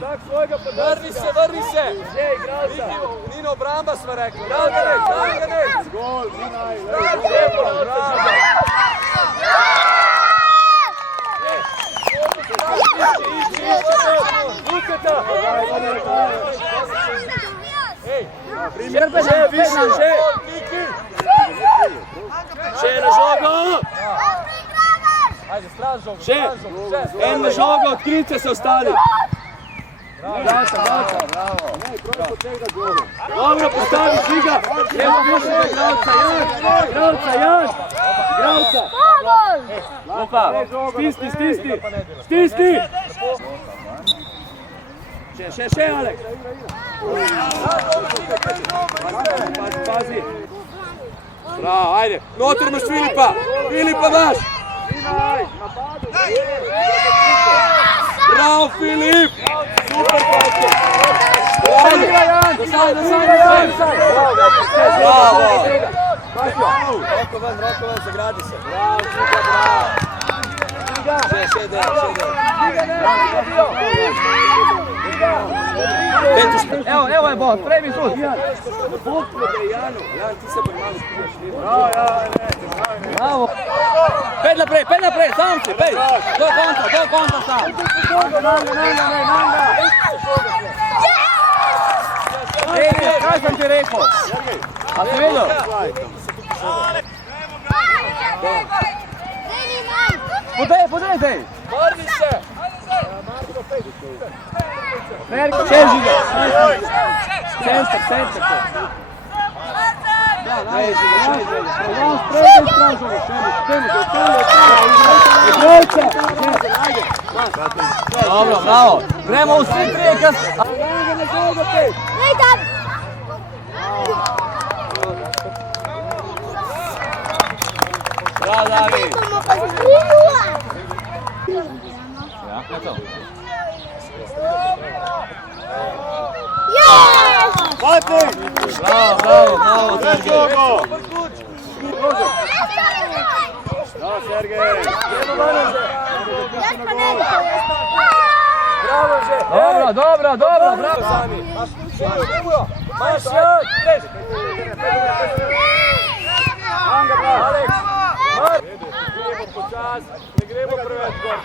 Tak svojega Vrni se! Ej, igralca! Nino, obramba sva rekla. Draganec! Gol, Vinaj! Lijepo, bravo! Luketa! Ej! Še! Še na žogo! Ajde, stran žogo! Še! En na žogo, odkrice se ostali! Bravo! Dobro, postavi žiga! Evo mišljega igralca, Jan! Igralca! Opa! Stisni! Še, Alek! Pazi! Bravo, ajde! Notor imaš Filipa! Filipa daš! Bravo, Filip! Super, Paco! Bravo! Roko ven, zagradi se! Še dej! Evo je bod, premi sud! Jan, ti se pa malo spiješ. Bravo! Pet naprej, sam si, pet! Do konta sam! Kaj sam ti rekao? A si vidio? Podej! Vrni se! Še žiga! Centar! Dobro, bravo! Gremo u svi prije kas... Bravo, David! Mati! Bravo, Sergej! Bravo, Sergej! Dobro, bravo! Maš Jan! Aleks! Gremo počas, ne gremo preveč gor.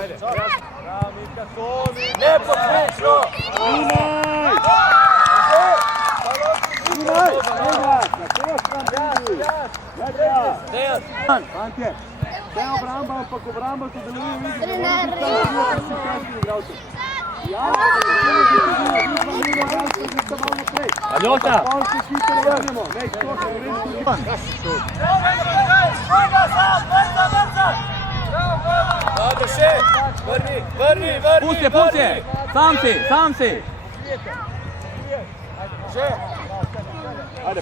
Ajde, bravo, Mitka, Toni! Nepotrično! Dejan! Fantje, te obramba, ampak obramba so deluje v igri. Aljota! Dobro, še! Vrni! Pusti! Sam si! Ajde,